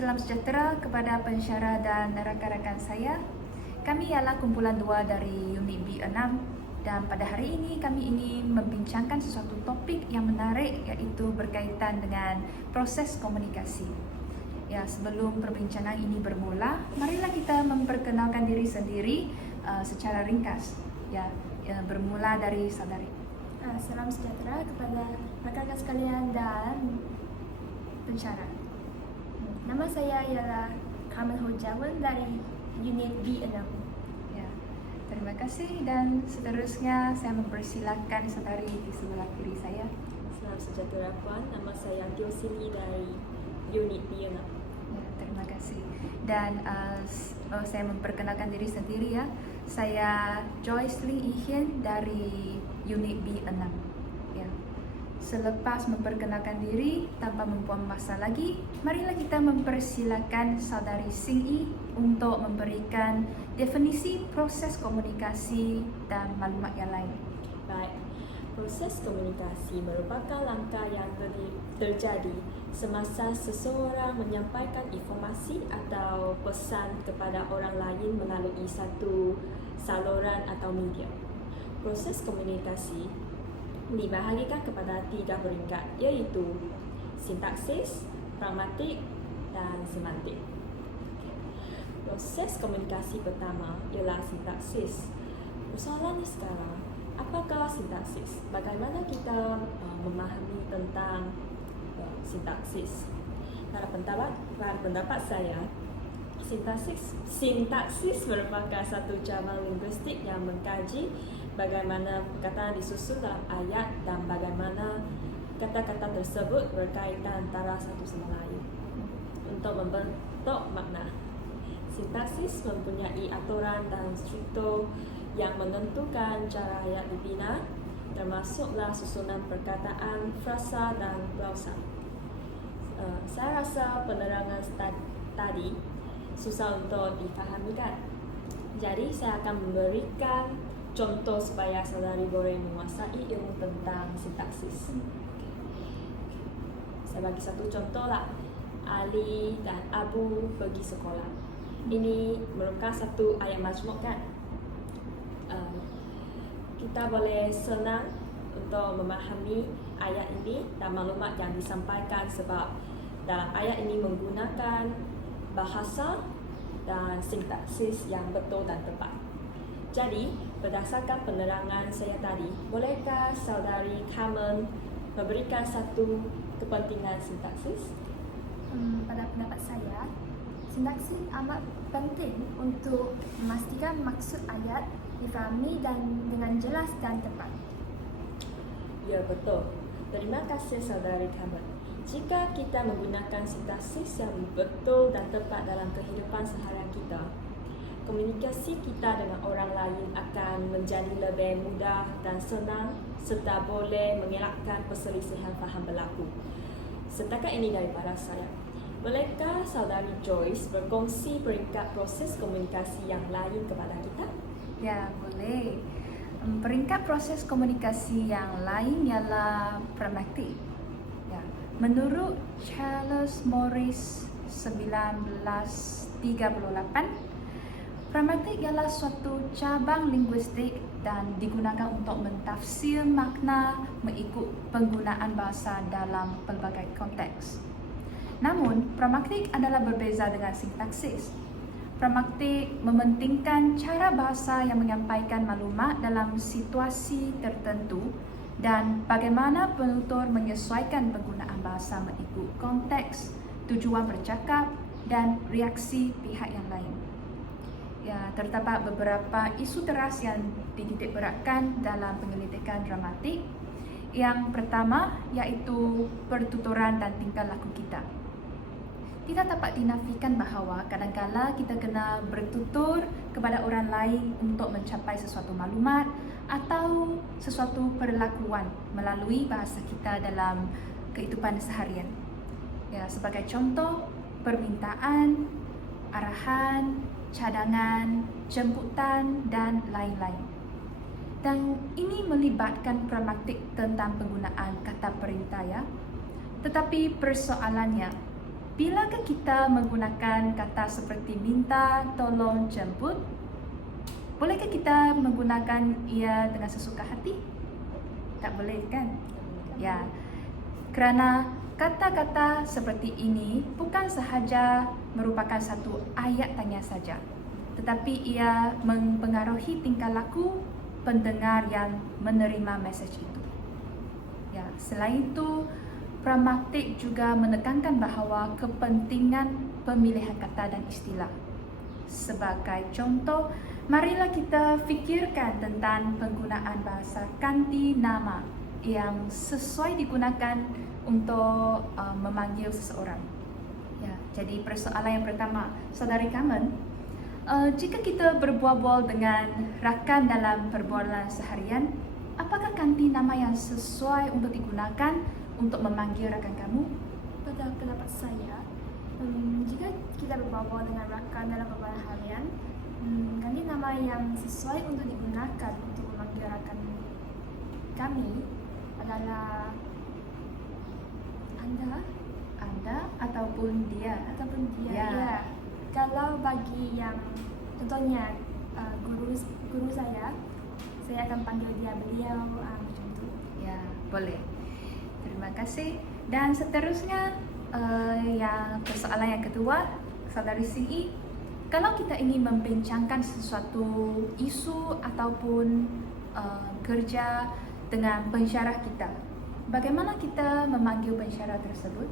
Salam sejahtera kepada pensyarah dan rakan-rakan saya. Kami ialah kumpulan 2 dari unit B6 dan pada hari ini kami ingin membincangkan sesuatu topik yang menarik iaitu berkaitan dengan proses komunikasi. Ya, sebelum perbincangan ini bermula, marilah kita memperkenalkan diri sendiri secara ringkas. Bermula dari saudari. Salam sejahtera kepada rakan-rakan sekalian dan pensyarah. Nama saya ialah Carmen Hojawan dari unit B6. Ya, terima kasih dan seterusnya saya mempersilakan saudari di sebelah kiri saya. Salam sejahtera Puan, nama saya Tiosili dari unit B6. Ya, terima kasih. Dan saya memperkenalkan diri sendiri ya. Saya Joyce Lee Ihien dari unit B6. Ya. Selepas memperkenalkan diri tanpa membuang masa lagi, marilah kita mempersilakan saudari Sing Yi untuk memberikan definisi proses komunikasi dan maklumat yang lain. Baik, proses komunikasi merupakan langkah yang terjadi semasa seseorang menyampaikan informasi atau pesan kepada orang lain melalui satu saluran atau media. Proses komunikasi dibahagikan kepada 3 peringkat, iaitu sintaksis, pragmatik dan semantik. Proses komunikasi pertama ialah sintaksis. Persoalannya sekarang, apakah sintaksis? Bagaimana kita memahami tentang sintaksis? Dalam pendapat saya, sintaksis merupakan satu cabang linguistik yang mengkaji bagaimana perkataan disusun dalam ayat dan bagaimana kata-kata tersebut berkaitan antara satu sama lain untuk membentuk makna. Sintaksis mempunyai aturan dan struktur yang menentukan cara ayat dibina, termasuklah susunan perkataan, frasa dan klausa. Saya rasa penerangan tadi susah untuk difahami kan? Jadi saya akan memberikan contoh supaya saudari boleh menguasai ilmu tentang sintaksis. Saya bagi satu contoh lah. Ali dan Abu pergi sekolah. Ini merupakan satu ayat majmuk kan? Kita boleh senang untuk memahami ayat ini dan maklumat yang disampaikan sebab dalam ayat ini menggunakan bahasa dan sintaksis yang betul dan tepat. Jadi, berdasarkan penerangan saya tadi, bolehkah saudari Carmen memberikan satu kepentingan sintaksis? Pada pendapat saya, sintaksis amat penting untuk memastikan maksud ayat difahami dan dengan jelas dan tepat. Ya, betul. Terima kasih saudari Carmen. Jika kita menggunakan sintaksis yang betul dan tepat dalam kehidupan seharian kita, komunikasi kita dengan orang lain akan menjadi lebih mudah dan senang serta boleh mengelakkan perselisihan faham berlaku. Setakat ini daripada saya. Bolehkah saudari Joyce berkongsi peringkat proses komunikasi yang lain kepada kita? Ya, boleh. Peringkat proses komunikasi yang lain ialah pragmatik. Ya. Menurut Charles Morris 1938, pragmatik ialah suatu cabang linguistik dan digunakan untuk mentafsir makna mengikut penggunaan bahasa dalam pelbagai konteks. Namun, pragmatik adalah berbeza dengan sintaksis. Pragmatik mementingkan cara bahasa yang menyampaikan maklumat dalam situasi tertentu dan bagaimana penutur menyesuaikan penggunaan bahasa mengikut konteks, tujuan bercakap dan reaksi pihak yang lain. Ya, terdapat beberapa isu teras yang dititik beratkan dalam penyelidikan dramatik. Yang pertama iaitu pertuturan dan tingkah laku kita. Tidak dapat dinafikan bahawa kadang-kala kita kena bertutur kepada orang lain untuk mencapai sesuatu maklumat atau sesuatu perlakuan melalui bahasa kita dalam kehidupan seharian. Ya, sebagai contoh, permintaan, arahan, cadangan, jemputan dan lain-lain. Dan ini melibatkan pragmatik tentang penggunaan kata perintah ya. Tetapi persoalannya, bilakah kita menggunakan kata seperti minta, tolong, jemput? Bolehkah kita menggunakan ia dengan sesuka hati? Tak boleh kan? Ya, kerana kata-kata seperti ini bukan sahaja merupakan satu ayat tanya saja, tetapi ia mempengaruhi tingkah laku pendengar yang menerima mesej itu. Ya, selain itu, pragmatik juga menekankan bahawa kepentingan pemilihan kata dan istilah. Sebagai contoh, marilah kita fikirkan tentang penggunaan bahasa ganti nama yang sesuai digunakan untuk memanggil seseorang. Ya, jadi persoalan yang pertama, saudari Carmen, jika kita berbual-bual dengan rakan dalam perbualan seharian, apakah ganti nama yang sesuai untuk digunakan untuk memanggil rakan kamu? Pada pendapat saya, jika kita berbawa dengan rakan dalam perbualan harian, ganti nama yang sesuai untuk digunakan untuk memanggil rakan kami adalah Anda ataupun dia. Ya. Ya. Kalau bagi yang contohnya guru saya akan panggil dia beliau macam tu. Ya, boleh. Terima kasih. Dan seterusnya, yang persoalan yang kedua, saudari Singyi, kalau kita ingin membincangkan sesuatu isu ataupun kerja dengan pensyarah kita, bagaimana kita memanggil pensyarah tersebut?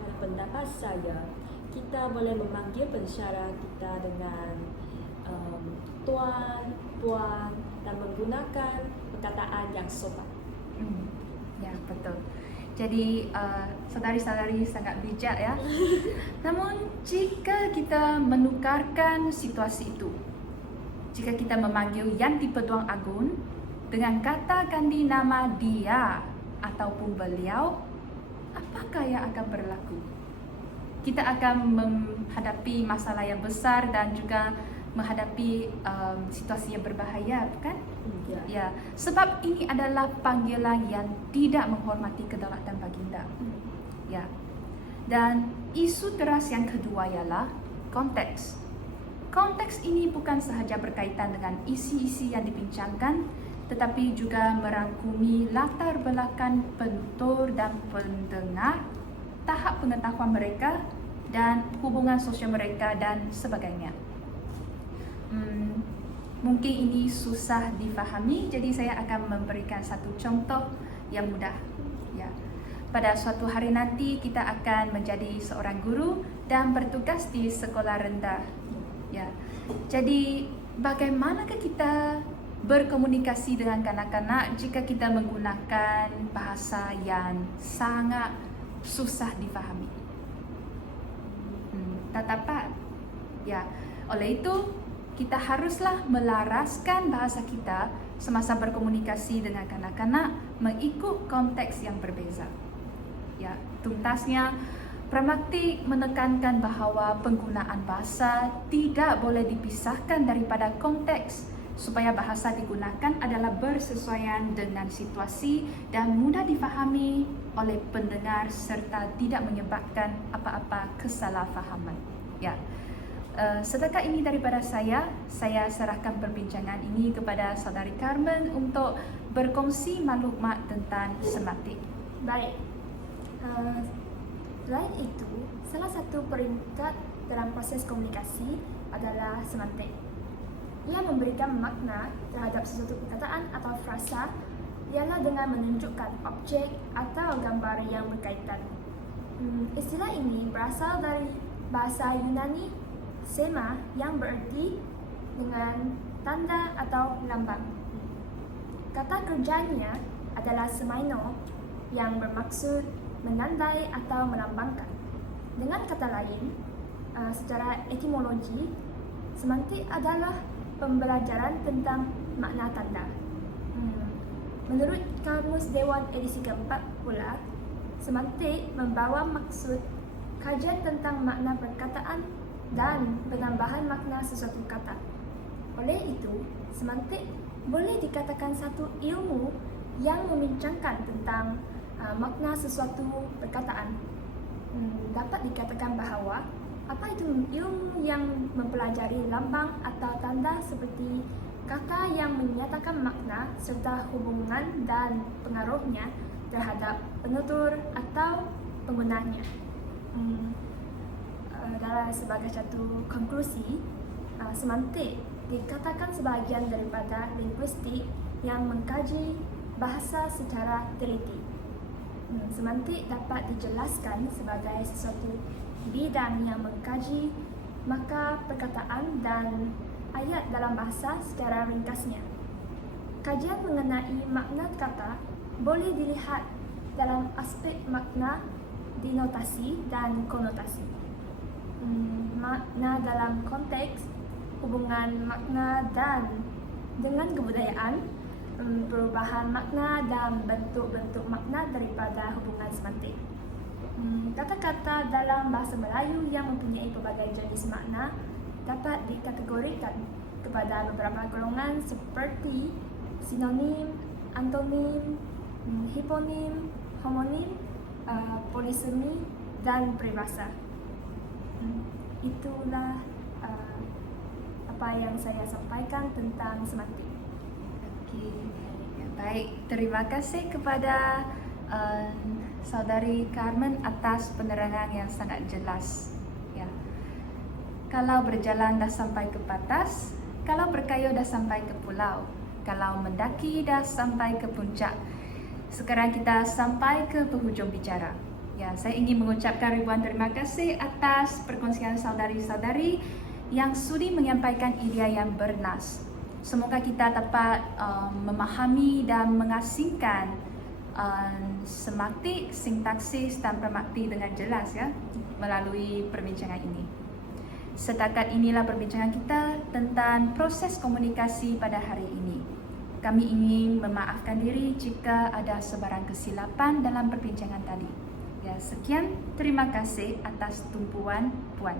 Dalam pendapat saya, kita boleh memanggil pensyarah kita dengan tuan, puan dan menggunakan perkataan yang sopan. Ya, betul. Jadi saudari-saudari sangat bijak ya. Namun jika kita menukarkan situasi itu, jika kita memanggil Yang di-Pertuan Agong dengan kata ganti nama dia ataupun beliau, apakah yang akan berlaku? Kita akan menghadapi masalah yang besar dan juga menghadapi situasi yang berbahaya, bukan? Ya, sebab ini adalah panggilan yang tidak menghormati kedaulatan baginda. Ya. Dan isu teras yang kedua ialah konteks. Konteks ini bukan sahaja berkaitan dengan isi-isi yang dibincangkan, tetapi juga merangkumi latar belakang penutur dan pendengar, tahap pengetahuan mereka dan hubungan sosial mereka dan sebagainya. Mungkin ini susah difahami, jadi saya akan memberikan satu contoh yang mudah. Ya. Pada suatu hari nanti kita akan menjadi seorang guru dan bertugas di sekolah rendah. Ya. Jadi bagaimanakah kita berkomunikasi dengan kanak-kanak jika kita menggunakan bahasa yang sangat susah difahami? Tak tepat. Ya. Oleh itu, kita haruslah melaraskan bahasa kita semasa berkomunikasi dengan kanak-kanak mengikut konteks yang berbeza. Ya, tuntasnya, pragmatik menekankan bahawa penggunaan bahasa tidak boleh dipisahkan daripada konteks supaya bahasa digunakan adalah bersesuaian dengan situasi dan mudah difahami oleh pendengar serta tidak menyebabkan apa-apa kesalahfahaman. Ya. Setakat ini daripada saya serahkan perbincangan ini kepada saudari Carmen untuk berkongsi maklumat tentang semantik. Baik. Selain itu, salah satu peringkat dalam proses komunikasi adalah semantik. Ia memberikan makna terhadap sesuatu perkataan atau frasa ialah dengan menunjukkan objek atau gambar yang berkaitan. Istilah ini berasal dari bahasa Yunani sema yang bererti dengan tanda atau lambang. Kata kerjanya adalah semaino yang bermaksud menandai atau melambangkan. Dengan kata lain, secara etimologi, semantik adalah pembelajaran tentang makna tanda. Menurut Kamus Dewan edisi keempat pula, semantik membawa maksud kajian tentang makna perkataan dan penambahan makna sesuatu kata. Oleh itu, semantik boleh dikatakan satu ilmu yang membincangkan tentang makna sesuatu perkataan. dapat dikatakan bahawa apa itu ilmu yang mempelajari lambang atau tanda seperti kata yang menyatakan makna serta hubungan dan pengaruhnya terhadap penutur atau penggunanya. Dalam sebagai satu konklusi, semantik dikatakan sebahagian daripada linguistik yang mengkaji bahasa secara teliti. Semantik dapat dijelaskan sebagai sesuatu bidang yang mengkaji maka perkataan dan ayat dalam bahasa secara ringkasnya. Kajian mengenai makna kata boleh dilihat dalam aspek makna, denotasi dan konotasi. Makna dalam konteks, hubungan makna dan dengan kebudayaan, perubahan makna dan bentuk-bentuk makna daripada hubungan semantik. Kata-kata dalam bahasa Melayu yang mempunyai pelbagai jenis makna dapat dikategorikan kepada beberapa golongan seperti sinonim, antonim, hiponim, homonim, polisemi dan peribahasa. Itulah apa yang saya sampaikan tentang semantik. Okey, baik. Terima kasih kepada Saudari Carmen atas penerangan yang sangat jelas. Ya. Kalau berjalan dah sampai ke batas, kalau berkayuh dah sampai ke pulau, kalau mendaki dah sampai ke puncak. Sekarang kita sampai ke penghujung bicara. Ya, saya ingin mengucapkan ribuan terima kasih atas perkongsian saudari-saudari yang sudi menyampaikan idea yang bernas. Semoga kita dapat memahami dan mengasingkan semantik, sintaksis dan pramaktik dengan jelas ya melalui perbincangan ini. Setakat inilah perbincangan kita tentang proses komunikasi pada hari ini. Kami ingin memaafkan diri jika ada sebarang kesilapan dalam perbincangan tadi. Ya, sekian, terima kasih atas tumpuan Puan.